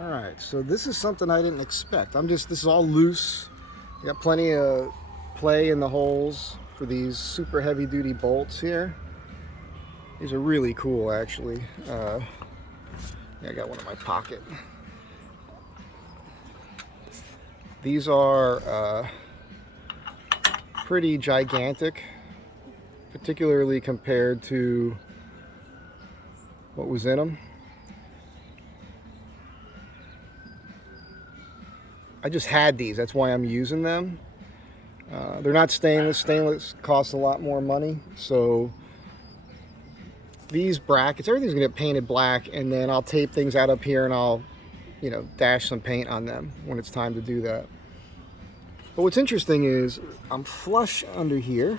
All right, so this is something I didn't expect. This is all loose. I got plenty of play in the holes for these super heavy duty bolts here. These are really cool, actually. Yeah, I got one in my pocket. These are pretty gigantic, particularly compared to what was in them. I just had these, that's why I'm using them. They're not stainless. Stainless costs a lot more money, so these brackets, everything's gonna get painted black, and then I'll tape things out up here and I'll, dash some paint on them when it's time to do that. But what's interesting is I'm flush under here,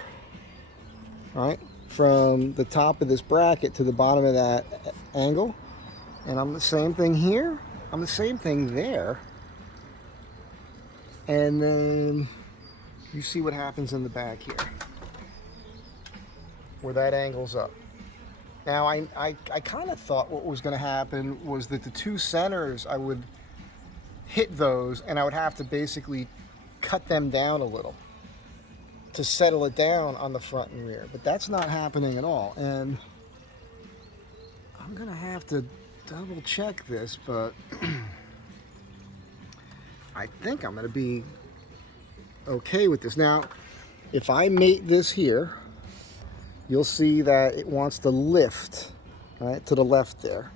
right, from the top of this bracket to the bottom of that angle, and I'm the same thing here, I'm the same thing there, and then you see what happens in the back here where that angle's up. Now I kind of thought what was going to happen was that the two centers, I would hit those and I would have to basically cut them down a little to settle it down on the front and rear, but that's not happening at all. And I'm going to have to double check this, but I think I'm going to be okay with this. Now, if I mate this here, you'll see that it wants to lift, right, to the left there.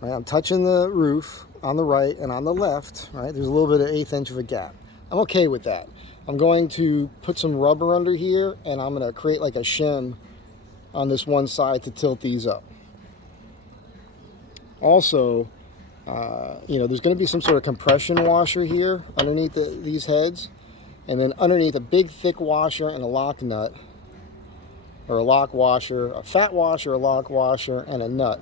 Right, I'm touching the roof on the right and on the left, right? There's a little bit of 1/8 inch of a gap. I'm okay with that. I'm going to put some rubber under here and I'm going to create like a shim on this one side to tilt these up. Also, there's going to be some sort of compression washer here underneath these heads, and then underneath a big thick washer and a lock nut, or a lock washer, a fat washer, a lock washer, and a nut.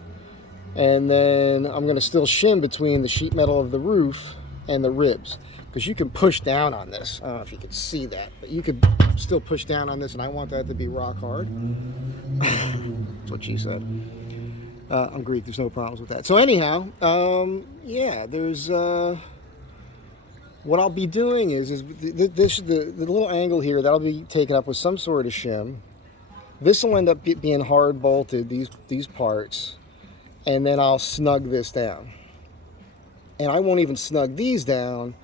And then I'm going to still shim between the sheet metal of the roof and the ribs, because you can push down on this. I don't know if you can see that, but you could still push down on this, and I want that to be rock hard. That's what she said. I'm Greek, there's no problems with that. So anyhow, yeah, there's what I'll be doing is the little angle here, that'll be taken up with some sort of shim. This will end up being hard bolted, these parts, and then I'll snug this down. And I won't even snug these down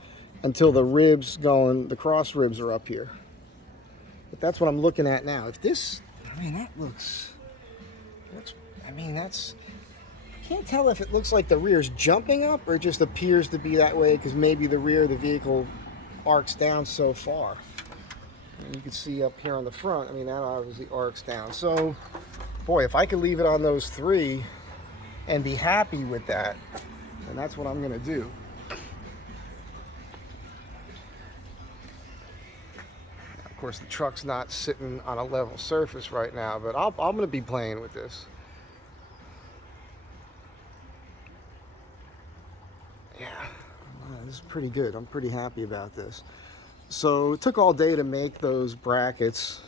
until the ribs the cross ribs are up here. But that's what I'm looking at now. If this, that looks, I can't tell if it looks like the rear's jumping up or it just appears to be that way because maybe the rear of the vehicle arcs down so far. And you can see up here on the front, that obviously arcs down. So, boy, if I could leave it on those three and be happy with that, then that's what I'm going to do. Of course, the truck's not sitting on a level surface right now, but I'm going to be playing with this. Yeah, this is pretty good. I'm pretty happy about this. So it took all day to make those brackets.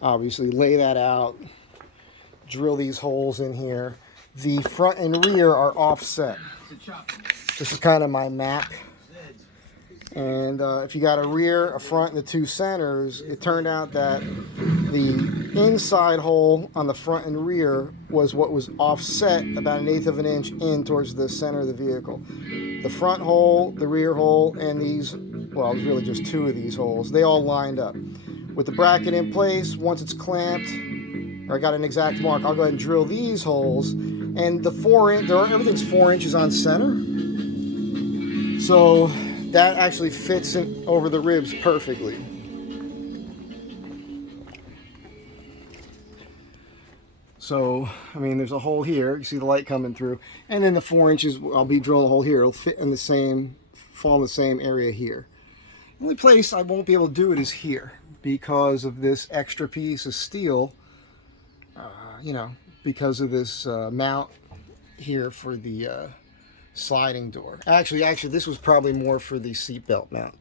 Obviously, lay that out, drill these holes in here. The front and rear are offset. This is kind of my map. And if you got a rear, a front, and the two centers, it turned out that the inside hole on the front and rear was what was offset about 1/8 of an inch in towards the center of the vehicle. The front hole, the rear hole, and these, well, it was really just two of these holes, they all lined up. With the bracket in place, once it's clamped, or I got an exact mark, I'll go ahead and drill these holes. And the everything's 4 inches on center. So that actually fits in over the ribs perfectly. So, there's a hole here. You see the light coming through. And then the 4 inches, I'll be drilling a hole here. It'll fit in fall in the same area here. The only place I won't be able to do it is here because of this extra piece of steel, because of this mount here for the sliding door. Actually, this was probably more for the seatbelt mount.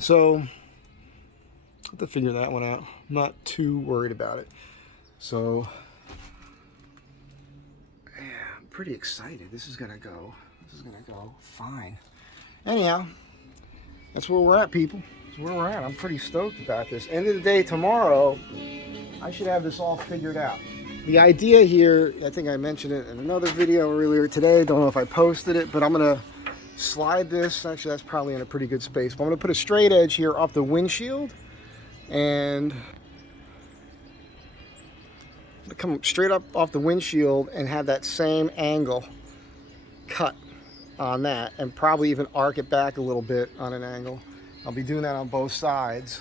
So, I have to figure that one out. I'm not too worried about it. So, yeah, pretty excited. This is gonna go fine. Anyhow, that's where we're at, people. That's where we're at. I'm pretty stoked about this. End of the day, tomorrow, I should have this all figured out. The idea here, I think I mentioned it in another video earlier today. Don't know if I posted it, but I'm gonna slide this. Actually, that's probably in a pretty good space. But I'm gonna put a straight edge here off the windshield and come straight up off the windshield and have that same angle cut on that, and probably even arc it back a little bit on an angle. I'll be doing that on both sides.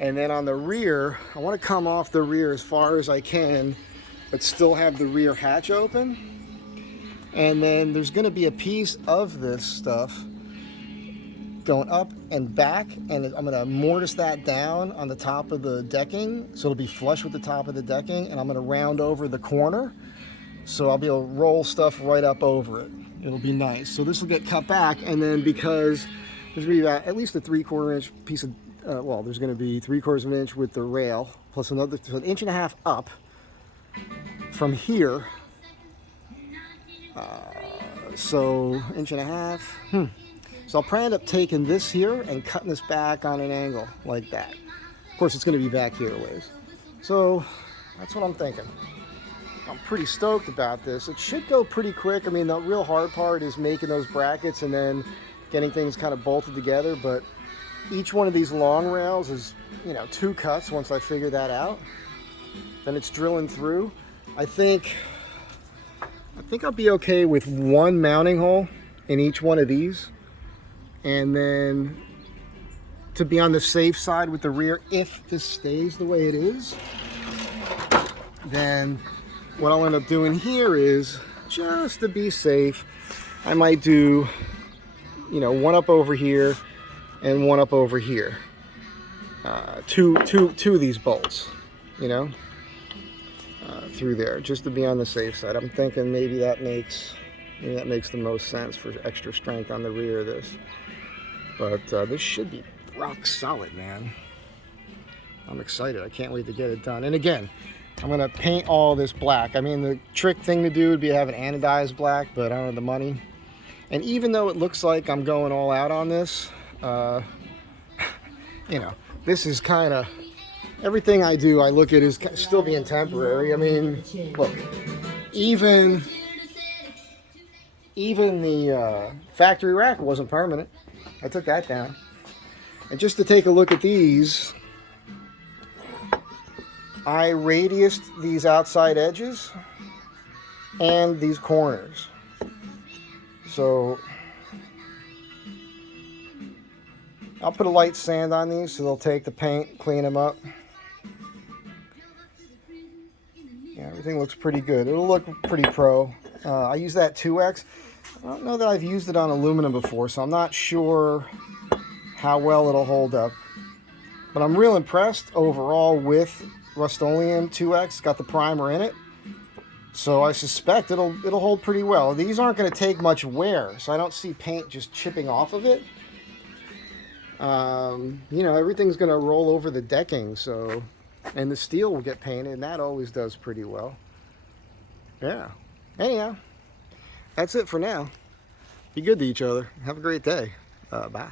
And then on the rear, I want to come off the rear as far as I can, but still have the rear hatch open. And then there's going to be a piece of this stuff going up and back, and I'm going to mortise that down on the top of the decking, so it'll be flush with the top of the decking, and I'm going to round over the corner, so I'll be able to roll stuff right up over it. It'll be nice. So this will get cut back, and then because there's going to be about at least a 3/4 inch piece of, well, there's going to be 3/4 of an inch with the rail, plus another, so 1.5 inches up from here. So 1.5 inches. So I'll probably end up taking this here and cutting this back on an angle like that. Of course, it's going to be back here a ways. So that's what I'm thinking. I'm pretty stoked about this. It should go pretty quick. I mean, the real hard part is making those brackets and then getting things kind of bolted together. But each one of these long rails is, 2 cuts once I figure that out. Then it's drilling through. I think I'll be okay with 1 mounting hole in each one of these. And then to be on the safe side with the rear, if this stays the way it is, then what I'll end up doing here is, just to be safe, I might do, 1 up over here and 1 up over here. Two of these bolts, through there, just to be on the safe side. I'm thinking maybe that makes the most sense for extra strength on the rear of this. But this should be rock solid, man. I'm excited. I can't wait to get it done. And again, I'm going to paint all this black. I mean, the trick thing to do would be to have an anodized black, but I don't have the money. And even though it looks like I'm going all out on this, this is kind of, everything I do, I look at as still being temporary. I mean, look, even the factory rack wasn't permanent. I took that down. And just to take a look at these, I radiused these outside edges and these corners. So I'll put a light sand on these so they'll take the paint, clean them up. Yeah, everything looks pretty good. It'll look pretty pro. I use that 2X. I don't know that I've used it on aluminum before, so I'm not sure how well it'll hold up. But I'm real impressed overall with Rust-Oleum 2X. It's got the primer in it, so I suspect it'll hold pretty well. These aren't going to take much wear, so I don't see paint just chipping off of it. Everything's going to roll over the decking, so, and the steel will get painted, and that always does pretty well. Yeah. Anyhow, that's it for now. Be good to each other. Have a great day. Bye.